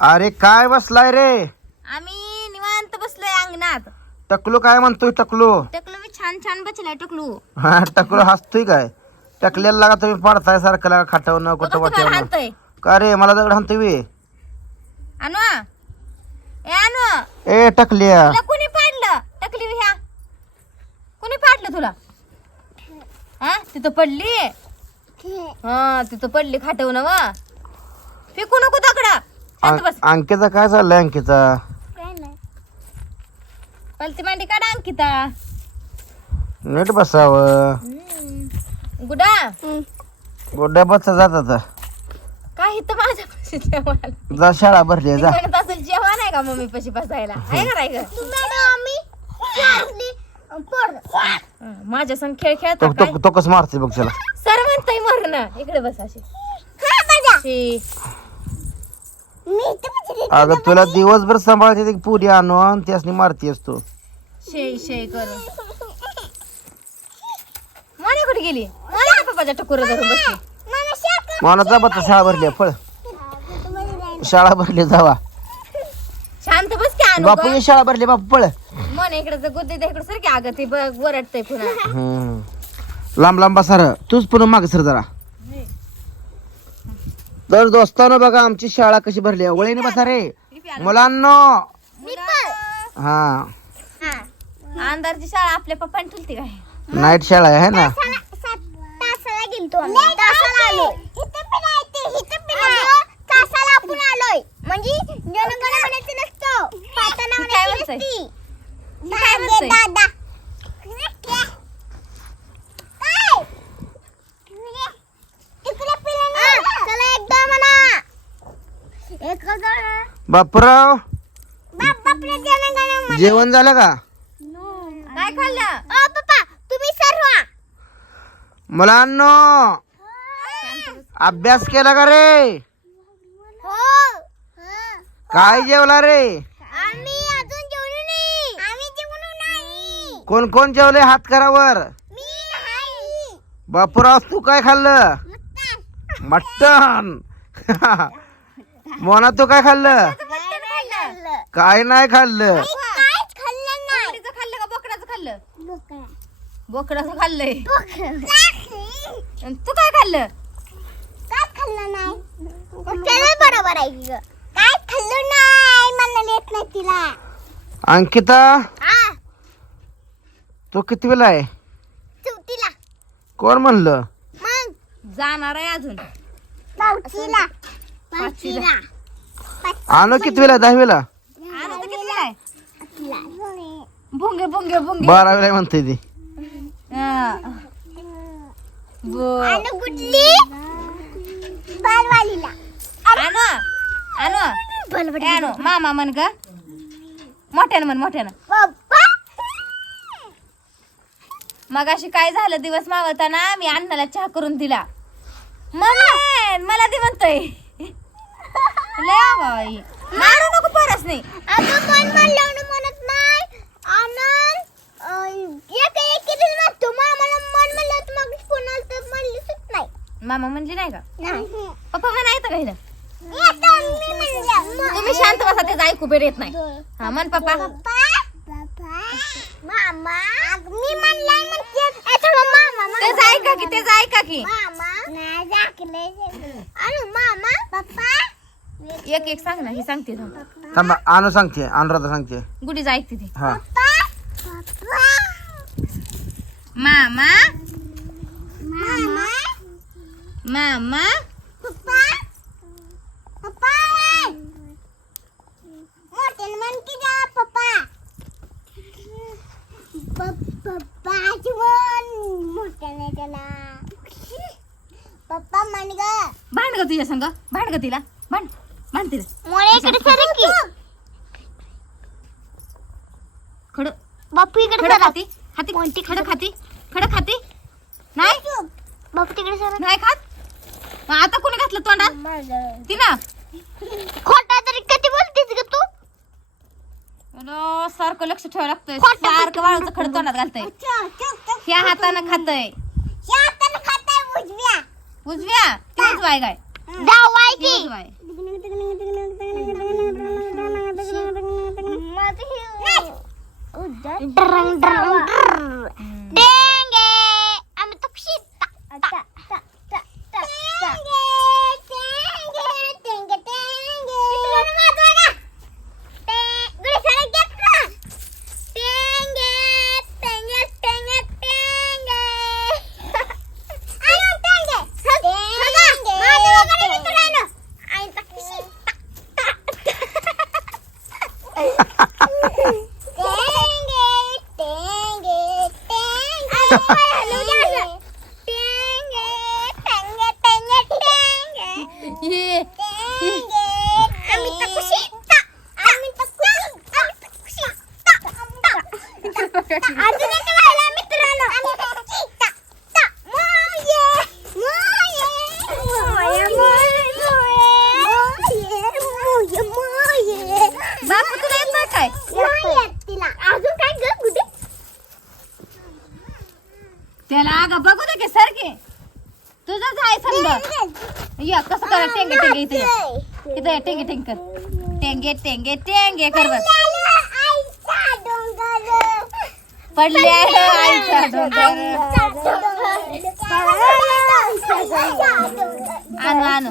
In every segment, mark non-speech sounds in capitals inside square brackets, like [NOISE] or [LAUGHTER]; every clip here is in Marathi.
अरे काय बसलाय रे? आम्ही निवांत बसलोय अंगणात. टकलू काय म्हणतोय टकलू? टकलू मी छान छान बसलाय टकलू. हा टकलू हसतोय काय? टकलेला लागा तुम्ही पडताय सारखं लागा बघा कुठं हाणतोय. का रे मला दगड हाणतोय वे आणू. ए आणू ए टकल्या. तुला कुणी पाडलं टकली ह्या. कुणी पाडलं तुला? हा तिथं पडली? हा तिथं पडली खाटव ना वा फेकू नको दगडा. शांत बस. अं- अंकिता काय चाललंय अंकिता? पलती मांडी काढा अंकिता. नीट बसावं. हम्म. गुडा गोड्या बसता जात आता. काय इथं माझ्या पशी जेवण? जा शाळा भरली आहे, जा. जेवण आहे का मम्मी पशी बसायला? आहे का नाही ग? हं, माझ्या संग खेळ खेळता तो काय? तो तो कसं मारते बघ त्याला. सर म्हणतय मरण. इकडे बस अशी. शी. अगं तुला दिवसभर सांभाळते ती पुरी आणून त्यासनी मारती असतो शे शे करून मोने कुठे गेली? मोने पप्पाच्या टकुर धरून बसली. मला जा बघ शाळा भरली पळ. शाळा भरली जावा. शांत बस की आणू बापू ये शाळा भरली बापू पळ. मन इकडे गुद्दी इकडे सर की अगं ती बघ वरडतय पुन्हा. हम्म. लांब लांब बसा र. तूच पण माग सर जरा. तर दोस्तानो बघा आमची शाळा कशी भरली आहे. वळीने बसा रे. मुलांनो. हा. अंधारची शाळा आपल्या पप्पाने ठुलती काय? नाईट शाळा आहे ना? तासाला गेलतो आम्ही. तासाला आलो. इथं पण आहे ते, इथं पण आहे. तासाला आपण आलोय म्हणजे जनगण म्हणायचं नसतं पाहताना काय म्हणायची म्हणतंय? नसती. काय म्हणतंय? दादा काय? इकडे फिरायला हा, चला एकदा म्हणा एक हजार बापूराव. जेवण झालं का? काय खाल्लं? पप्पा तुम्ही सर्व. मुलांनो अभ्यास केला का रे? हो. काय जेवला रे? आम्ही अजून जेवलो नाही. आम्ही जेवलो नाही. कोण कोण जेवले हात करावर? बापूराव तू काय खाल्लं? मटण. [LAUGHS] मोना तू काय खाल्लं. काय नाही खाल्लं. काहीच खाल्लं नाही. कोंबडीचं खाल्लं का बोकडाचं खाल्लं? बोकडा. बोकडाचं खाल्लंय. आणि तू काय खाल्लं? काय खाल्लं नाही. त्याला बरोबर आहे की गं. काय खाल्लं नाही. मला येत नाही तिला. अंकिता? तू किती वेळा आहे? चौथीला कोण म्हणलं? मग. जाणार आहे अजून. पाचवीला. पाचवीला. आणू किती वेळा? दहावीला आणू तर किती आहे पाचवीला. भुंगे भुंगे भुंगे. बारावीला म्हणते ती. बो- आणि कुठली? बालवाडीला आणू आणू ए, बालवाडी आणू मामा म्हण ग. मोठ्यानं म्हण मोठ्यानं. पप्पा मग अशी काय झालं दिवस मावताना मी अण्णाला चहा करून दिला. मम्मी मला दे म्हणतोय. लय बाई मारू नको परस नाही अगं कोण म्हणलं म्हणत नाही आनंद अं, एक एकीने म्हणतो मामाला मन म्हणलं तर मग कोणाला तर म्हणलीच नाही मामा म्हणजे नाही का? नाही. पप्पा ना येतो मी म्हणलं. तुम्ही शांत बसा त्याचं ऐकू बेर येत नाही. हा म्हण पप्पा. पप्पा. पप्पा मामा. मी म्हणलाय म्हणते एतो मामा त्याचं ऐका की त्याचं ऐका की मामा. पप्पा. एक एक सांग ना ही सांगते थांब. थांबा आणू सांगते अनुराधा सांगते. ऐकते ती. हा. मामा. मामा. मामा पप्पा पप्पा मोठ्याने म्हण की जा पप्पा पप्पाची म्हण मोठ्याने त्याला पप्पा म्हण ग भांड ग तुझ्या संग भांड ग तिला भांड भांड तिला मोरे इकडे सरक की खड बापू इकडे खड सरक खाती खाती खड खाती खड खाती नाही बापू तिकडे सरक नाही खात तिला खोटा तरी कधी बोलतेस ग तू? सारखं लक्ष ठेवा लागतोय. सारखं वाळूचं खड तोंडात घालतंय. ह्या हातानं खातंय. उजव्या. उजव्या? ती उजवाय काय? उजवाय. 예. 아미 닦고 싶다. 아미 닦고 싶다. 아미 닦고 싶다. 아주 त्याला अगं बघू दे की सारखे. तुझंच आहे समजा या कसं करा टेंगे टेंगे इथे. इथे ये, टेंगे टेंगे कर. टेंगे टेंगे टेंगे कर बस. पडले आहे आईचा डोंगर. आणू आणू.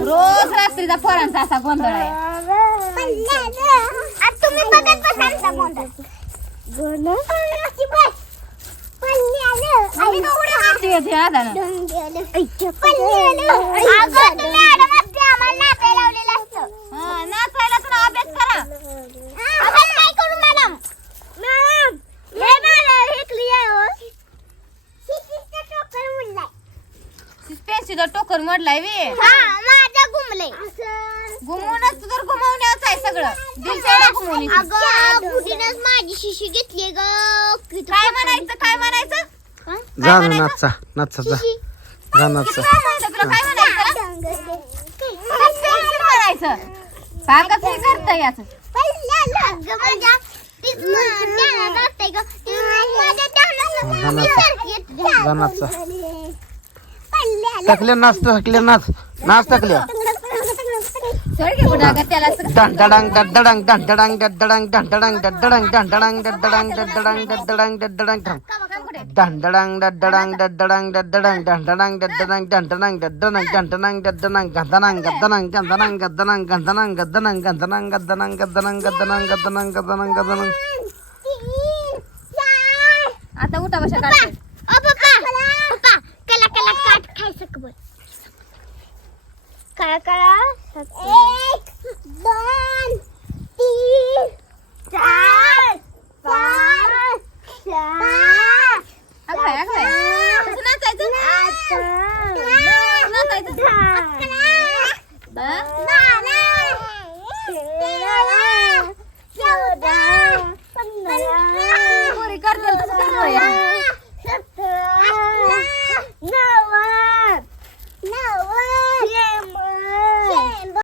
रोज रात्रीचा पोरांचा असा गोंधळ आहे मोडलाय वे. घुमवूनच तर घुमवण्याच आहे सगळं. माझी शिशी घेतली ग. काय म्हणायचं काय म्हणायचं? जा ना नाचचा नाचचा जा. जा नाचचा काय म्हणायचं तुला? काय म्हणायचं? पेन्सिल म्हणायचं सांगत हे करता याच. जा नाचचा टाकले नाच. टाकले नाच नाच टाकले चढ घे कुठं अगं त्याला सगळं- डंडडांग डडडडांग डंडडांग डडडडांग डंडडांग डडडडांग डंडडांग डडडडांग डडडडांग डडडडांग डडडडांग ढम. काम कुठे डंडडांग डडडडांग डडडडांग डडडडांग डंडडांग डडडडांग डंडडांग डडडडांग डंडडांग डडडडांग गदनांग गदनांग गदनांग गदनांग गदनांग गदनांग गदनांग गदनांग गदनांग गदनांग गदनांग गदनांग गदनांग आता उठा बशा काढते कळा कळा एक दोन तीन चार पाच सहा नाचायचं? नाचायचं?